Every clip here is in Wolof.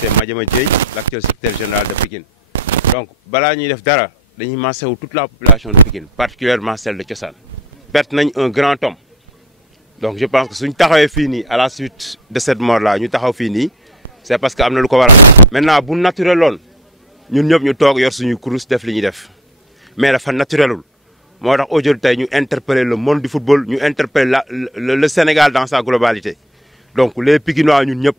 c'est Madiama Dieye, l'actuel secrétaire général de Pikine. Donc balaa ñuy def dara dañuy massawu toute la population de Pikine, particulièrement celle de Thiossane. Perte nañ un grand homme. Donc je pense que suñ taxawee fii nii à la suite de cette mort là ñu taxaw fii nii c'est parce que am na lu ko waral. Maintenant bu naturel loon ñun ñëpp ñu toog yor suñu kurus def li ñuy def mais dafa naturelul moo tax aujourd'hui tey ñu interpeller le monde du football ñu interpeller le Sénégal dans sa globalité. Donc les Pikinois ñun ñëpp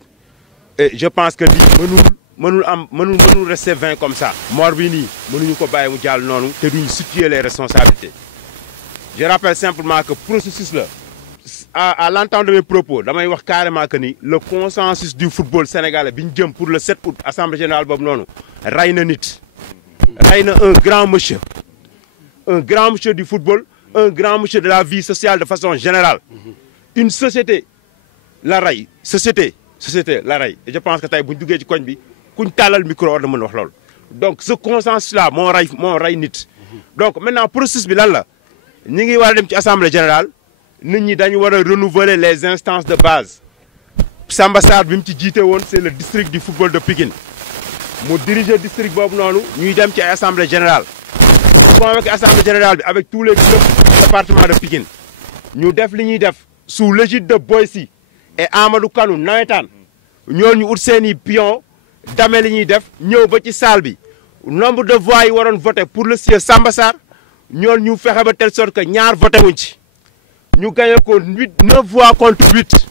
et je pense que lii mënul rester vain comme ça. mort bi nii mënuñu ko bàyyi mu jàll noonu te duñu situer les responsabilités. Je rappelle simplement que processus là à l'entendre de mes propos damay wax carrément que ni le consensus du football sénégalais bi ñu jëm pour le 7 août assemblée générale boobu noonu rey na nit. rey na un grand monsieur du football, un grand monsieur de la vie sociale de façon générale. Une société la rey société la rey et je pense que tey bu ñu duggee ci koñ bi kuñ tàllal micro war na mën wax loolu. Donc ce consensus là moo rey nit. Donc maintenant processus bi lan la ñi ngi war a dem ci assemblée générale nit ñi dañu war a renouveler les instances de base. Samba Sarr bi mu ci jiite woon c'est le district du football de Pikine mu diriger district boobu noonu ñuy dem ci assemblée générale. Convoqué assemblée générale bi avec tous les clubs du département de Pikine ñu def li ñuy def sous l'égide de Boysi et Amadou Kanu nawetaan ñooñu ut seeni pion dame li ñuy def ñëw ba ci salle bi nombre de voix yi waroon voté pour le siège Samba Sarr ñooñu ñu fexe ba telle sorte que ñaar voté wuñ ci ñu gagné ko 9 voix contre 8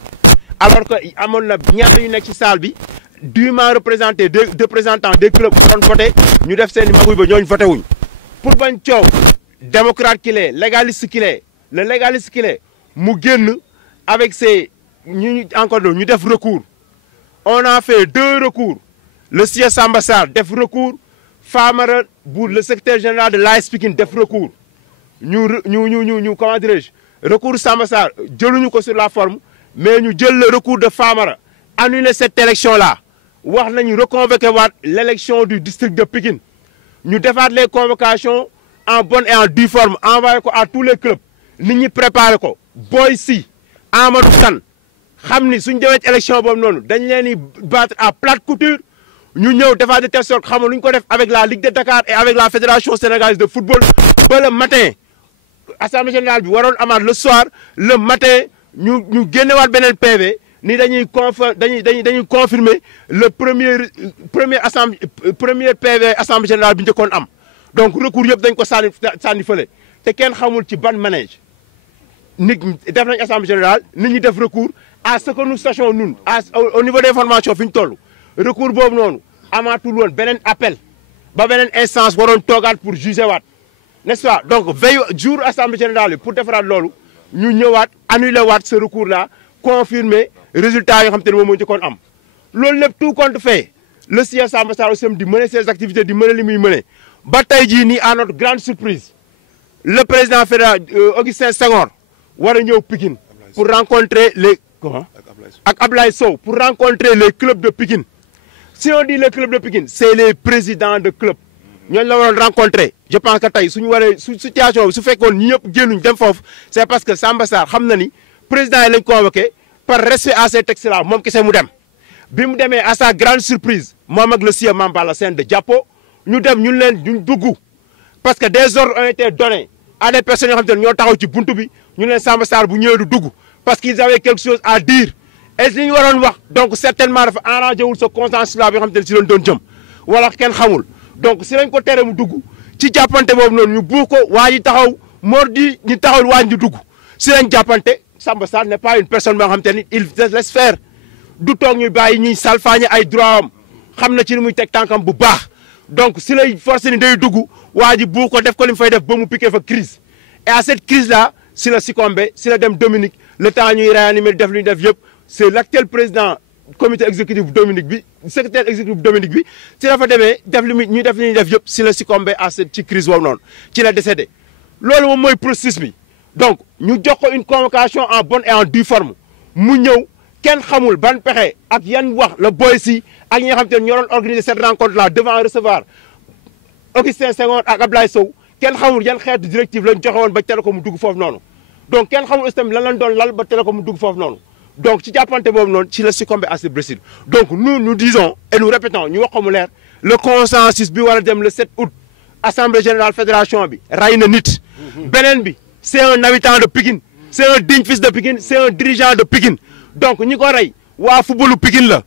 alors que amoon na ñaar yu nekk ci salle bi dûment représenté deux représentants des clubs waroon voté ñu def seeni maguy ba ñooñu voté wuñ pour bañ coow démocrate qu'il est légaliste qu'il est le légaliste qu'il est mu génn avec ses ñu encore ñu def recours on a fait 2 recours le siège Samba Sarr def recours Famara bu le secrétaire général de l'AS Pikine def recours ñu comment dirais-je recours Samba Sarr jëluñu ko sur la forme mais ñu jël le recours de Famara annuler cette élection là wax nañu reconvoquer waat l'élection du district de Pikine ñu defaat les convocations en bonne et en due forme envoyé ko à tous les clubs nit ñi préparé ko Boysi Amadou Kane xam ni suñ demee ci élection boobu noonu dañ leen di battre à plate couture ñu ñëw defaat de telle sorte xam nga lu ñu ko def avec la Ligue de Dakar et avec la Fédération sénégalaise de football ba le matin assemblée générale bi waroon amaat le soir le matin ñu génnewaat beneen PV ni dañuy confirmer le premier PV assemblée générale bi njëkkoon am donc recours yëpp dañ ko sànni fële te kenn xamul ci ban manège nit def nañ assemblée générale nit ñi def recours à ce que nous sachons ñun au niveau des formations fi ñu toll recours boobu noonu amaatul woon beneen appel ba beneen instance waroon toogaat pour juger waat n'est-ce pas donc veille jour assemblée générale bi pour defaraat loolu ñu ñëwaat annuler waat ce recours là confirmer résultat yoo xam te ne moom moo njëkkoon am loolu lépp tout compte fait le siège Samba Sarr aussi di mener ses activités di mener li muy mener ba tey jii nii à notre grande surprise le président fédéral Augustin Senghor war a ñëw Pikine pour rencontrer les ak Ablaye Sow pour rencontrer les clubs de Pikine si on dit les clubs de Pikine c'est les présidents de club ñooñu la waroon rencontrer je pense que tey suñu waree situation bi su fekkoon ñi ñëpp génnuñ dem foofu c'est parce que Samba Sarr xam na ni président yi lañ convoqué par respect à ces textes là moom kese mu dem bi mu demee à sa grande surprise moom ak le sieur Mame Balla Sène de Diapo ñu dem ñun leen duñ dugg parce que des ordres ont été donnés à des personnes yoo xam te ne ñoo taxaw ci buntu bi ñu leen Samba Sarr bu ñëwee du dugg parce qu'ils avaient quelque chose à dire et li ñu waroon wax donc certainement dafa arrangé wul ce consensus là bi nga xam te ne si lañ doon jëm wala kenn xamul donc si lañ ko tere mu dugg ci jàppante boobu noonu ñu buux ko waa ji taxaw mor di ñu taxaw waa ñu dugg si lañ jàppante Samba Sarr n'est pas une personne boo xam te ni il laisse faire du toog ñuy bàyyi ñuy salfaañe ay droit am xam na ci li muy teg tànkam bu baax donc si lay forcé ni day dugg waa ji buux ko def ko li mu fay def ba mu piqué fa crise et à cette crise là si la succombé si la dem Dominique le temps ñuy réanimer def li ñu def yëpp c'est l'actuel président comité exécutif Dominique bi secrétaire exécutif Dominique bi ci la fa demee def li ñuy def li ñuy def yëpp si la succombé à cette ci crise boobu noonu ci la décédé loolu moom mooy processus bi donc ñu jox ko une convocation en bonne et en due forme mu ñëw kenn xamul ban pexe ak yan wax la Boysi ak ñi nga xam te ne ñoo doon organiser cette rencontre là devant recevoir Augustin Senghor ak Ablaye Sow kenn xamul yan xeetu directive lañ joxe woon ba tere ko mu dugg foofu noonu donc kenn xamul aussi tamit lan lañ doon lal ba tere ko mu dugg foofu noonu donc ci jàppante boobu noonu ci la succombé à ce blessure. Donc nous disons et nous répétons ñu wax ko mu leer le consensus bi war a dem le 7 août assemblée générale fédération bi ray na nit. beneen bi c'est un habitant de Pikine c'est un digne fils de Pikine c'est un dirigeant de Pikine donc ñi ko rey waa footballu Pikine la.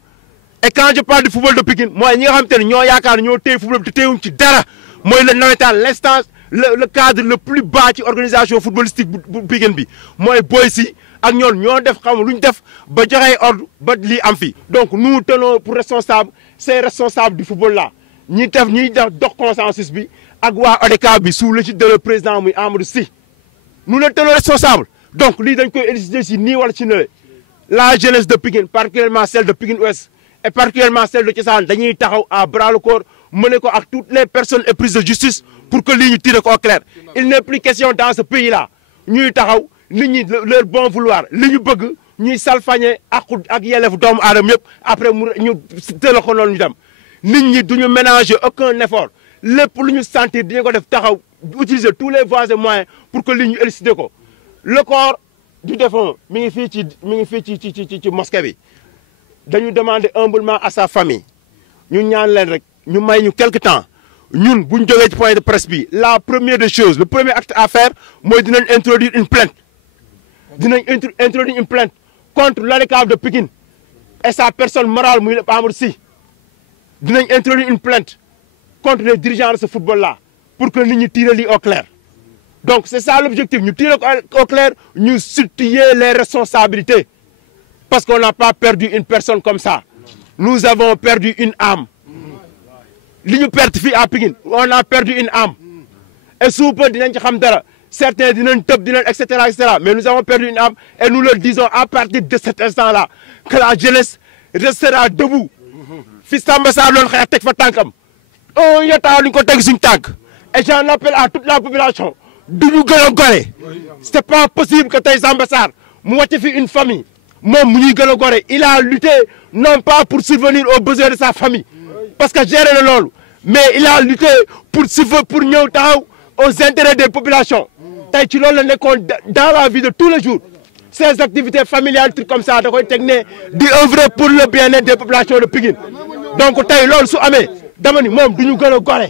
Et quand je parle du football de Pikine mooy ñi nga xamante ne ñoo yaakaar ñoo téye football bi te téyewuñ ci dara mooy le nawetaan l'instance le cadre le plus bas ci organisation footballistique bu Pikine bi mooy boy si ak ñoon ñoo def xam lu ñu def ba joxe ordre ba lii am fi. Donc nous tenons pour responsable ces responsables du football là ñi def dox consensus bi ak waa ODCAV bi sous l'égide de le président muy Amadou Sy nous le tenons responsable. Donc lii dañ koy élucider si nii wala ci nële la jeunesse de Pikine particulièrement celle de Pikine Ouest et particulièrement celle de Thiossane dañuy taxaw à bras le corps mener ko ak toutes les personnes éprises de justice pour que lii ñu tire ko au clair. Il n'est plus question dans ce pays là ñuy taxaw nit ñi leur bon vouloir li ñu bëgg ñuy salfañe ak yelleef doomu aadama yëpp après ñu tëla ko noonu ñu dem nit ñi duñu ménager aucun effort lépp lu ñu sentir dañu ko def taxaw utiliser tous les voies et moyens pour que lii ñu élucider ko. Le corps du défunt mi ngi fii ci mosquée bi dañu demander humblement à sa famille ñu ñaan leen rek ñu may ñu quelque temps ñun bu ñu jógee ci point de presse bi la première des choses le premier acte à faire mooy dinañ introduire une plainte contre l'ODCAV de Pikine et sa personne morale muy Amadou Sy dinañ introduire une plainte contre les dirigeants de ce football là pour que nit ñi tirer lii au clair. Donc c'est ça l'objectif ñu tirer au clair ñu situer les responsabilités parce qu'on n'a pas perdu une personne comme ça nous avons perdu une âme li ñu perte fii à Pikine on a perdu une âme et sous peu dinañ ci xam dara certains dinañ tëb dinañ et cetera mais nous avons perdu une âme et nous leur disons à partir de cet instant là que la jeunesse restera debout fi Samba Sarr doon xeex teg fa tànkam on yotaa luñ ko teg suñ tànk et j'en appelle à toute la population duñu gën a gore c'est pas possible que tey Samba Sarr mu wàcce fi une famille moom mu ñuy gën a gore il a lutté non pas pour subvenir aux besoins de sa famille parce que gérer na loolu mais il a lutté pour ñëw taxaw aux intérêts des populations tey ci loolu la nekkoon dans la vie de tous les jours ces activités familiales trucs comme ça da koy teg ne di œuvrer pour le bien-être des populations de Pikine donc tey loolu su amee dama ni moom du ñu gën a gore